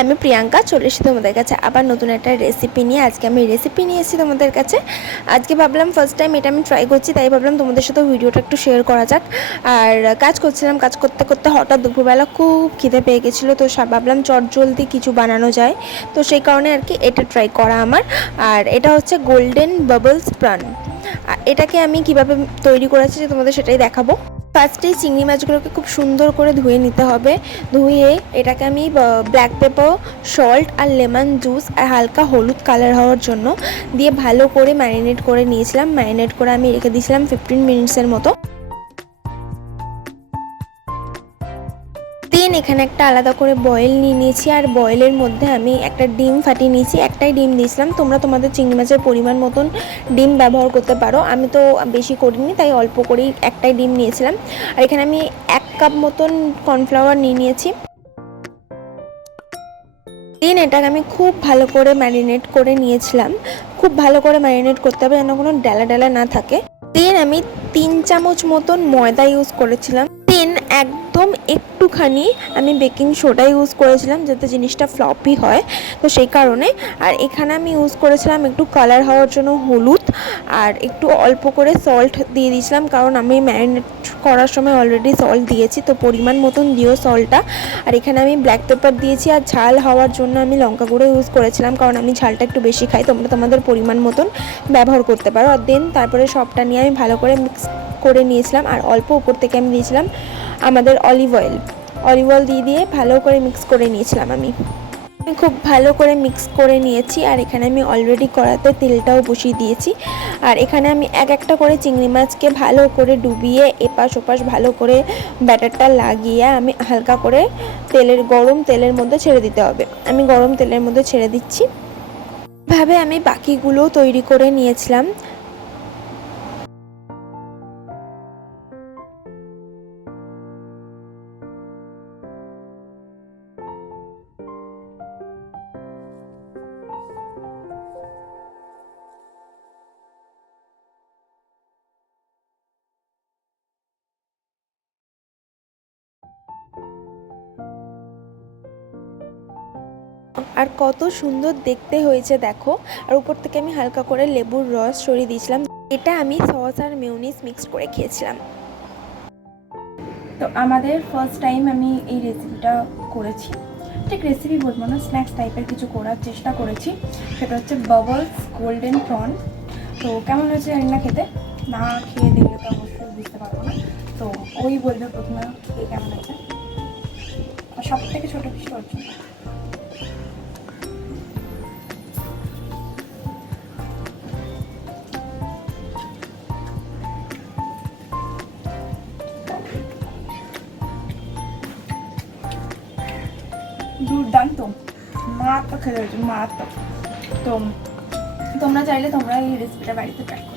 আমি প্রিয়াঙ্কা চলে এসেছি তোমাদের কাছে আবার নতুন একটা রেসিপি নিয়ে। আজকে আমি রেসিপি নিয়ে এসেছি তোমাদের কাছে। আজকে ভাবলাম ফার্স্ট টাইম এটা আমি ট্রাই করছি, তাই ভাবলাম তোমাদের সাথে ভিডিওটা একটু শেয়ার করা যাক। আর কাজ করছিলাম, কাজ করতে করতে হঠাৎ দুপুরবেলা খুব খিদে পেয়ে গেছিলো, তো ভাবলাম চটজলদি কিছু বানানো যায়, তো সেই কারণে আর কি এটা ট্রাই করা আমার। আর এটা হচ্ছে গোল্ডেন বাবলস প্রান। এটাকে আমি কিভাবে তৈরি করেছি তোমাদের সেটাই দেখাবো। ফার্স্টেই চিংড়ি মাছগুলোকে খুব সুন্দর করে ধুয়ে নিতে হবে। ধুয়ে এটাকে আমি ব্ল্যাক পেপার, সল্ট আর লেমন জুস আর হালকা হলুদ কালার হওয়ার জন্য দিয়ে ভালো করে ম্যারিনেট করে নিয়েছিলাম। ম্যারিনেট করে আমি রেখে দিয়েছিলাম 15 মিনিটসের মতো। দেন এখানে একটা আলাদা করে বয়েল নিয়ে নিয়েছি, আর বয়েলের মধ্যে আমি একটা ডিম ফাটিয়ে নিয়েছি। একটাই ডিম দিয়েছিলাম, তোমরা তোমাদের চিংড়ি মাছের পরিমাণ মতন ডিম ব্যবহার করতে পারো। আমি তো বেশি করিনি, তাই অল্প করেই একটাই ডিম নিয়েছিলাম। আর এখানে আমি 1 কাপ মতন কর্নফ্লাওয়ার নিয়ে নিয়েছি। দেন এটাকে আমি খুব ভালো করে ম্যারিনেট করে নিয়েছিলাম। খুব ভালো করে ম্যারিনেট করতে হবে যেন কোনো ডালা ডালা না থাকে। দেন আমি 3 চামচ মতন ময়দা ইউজ করেছিলাম। দেন একদম একটুখানি আমি বেকিং সোডা ইউজ করেছিলাম যাতে জিনিসটা ফ্লপি হয়, তো সেই কারণে। আর এখানে আমি ইউজ করেছিলাম একটু কালার হওয়ার জন্য হলুদ, আর একটু অল্প করে সল্ট দিয়ে দিয়েছিলাম, কারণ আমি ম্যারিনেট করার সময় অলরেডি সল্ট দিয়েছি, তো পরিমাণ মতন দিও সল্টটা। আর এখানে আমি ব্ল্যাক পেপার দিয়েছি, আর ঝাল হওয়ার জন্য আমি লঙ্কা গুঁড়ো ইউজ করেছিলাম, কারণ আমি ঝালটা একটু বেশি খাই। তোমরা তোমাদের পরিমাণ মতন ব্যবহার করতে পারো। আর দেন তারপরে সবটা নিয়ে আমি ভালো করে মিক্স করে নিয়েছিলাম। আর অল্প উপর থেকে আমি দিয়েছিলাম আমাদের অলিভ অয়েল দিয়ে ভালো করে মিক্স করে নিয়েছিলাম। আমি খুব ভালো করে মিক্স করে নিয়েছি। আর এখানে আমি অলরেডি কড়াতে তেলটাও বসিয়ে দিয়েছি। আর এখানে আমি একটা করে চিংড়ি মাছকে ভালো করে ডুবিয়ে এপাশ ওপাশ ভালো করে ব্যাটারটা লাগিয়ে আমি হালকা করে গরম তেলের মধ্যে ছেড়ে দিতে হবে। আমি গরম তেলের মধ্যে ছেড়ে দিচ্ছি। এভাবে আমি বাকিগুলো তৈরি করে নিয়েছিলাম। আর কত সুন্দর দেখতে হয়েছে দেখো। আর উপর থেকে আমি হালকা করে লেবুর রস সরিয়ে দিয়েছিলাম। এটা আমি সস আর মেয়োনিজ মিক্সড করে খেয়েছিলাম। তো আমাদের ফার্স্ট টাইম আমি এই রেসিপিটা করেছি। ঠিক রেসিপি বলবো না, স্ন্যাক্স টাইপের কিছু করার চেষ্টা করেছি। সেটা হচ্ছে বাবলস গোল্ডেন প্রন। তো কেমন হয়েছে জানি না, খেতে না খেয়ে দেখলে তো অবশ্যই বুঝতে পারবো না। তো ওই বলবে প্রথমে খেয়ে কেমন হয়েছে। আর সব থেকে ছোটো পিস অর্জন দুর্দান্ত, মারাত্মক খেতে হয়েছে, মারাত্মক। তো তোমরা চাইলে তোমরা এই রেসিপিটা বাড়িতে ট্রাই করো।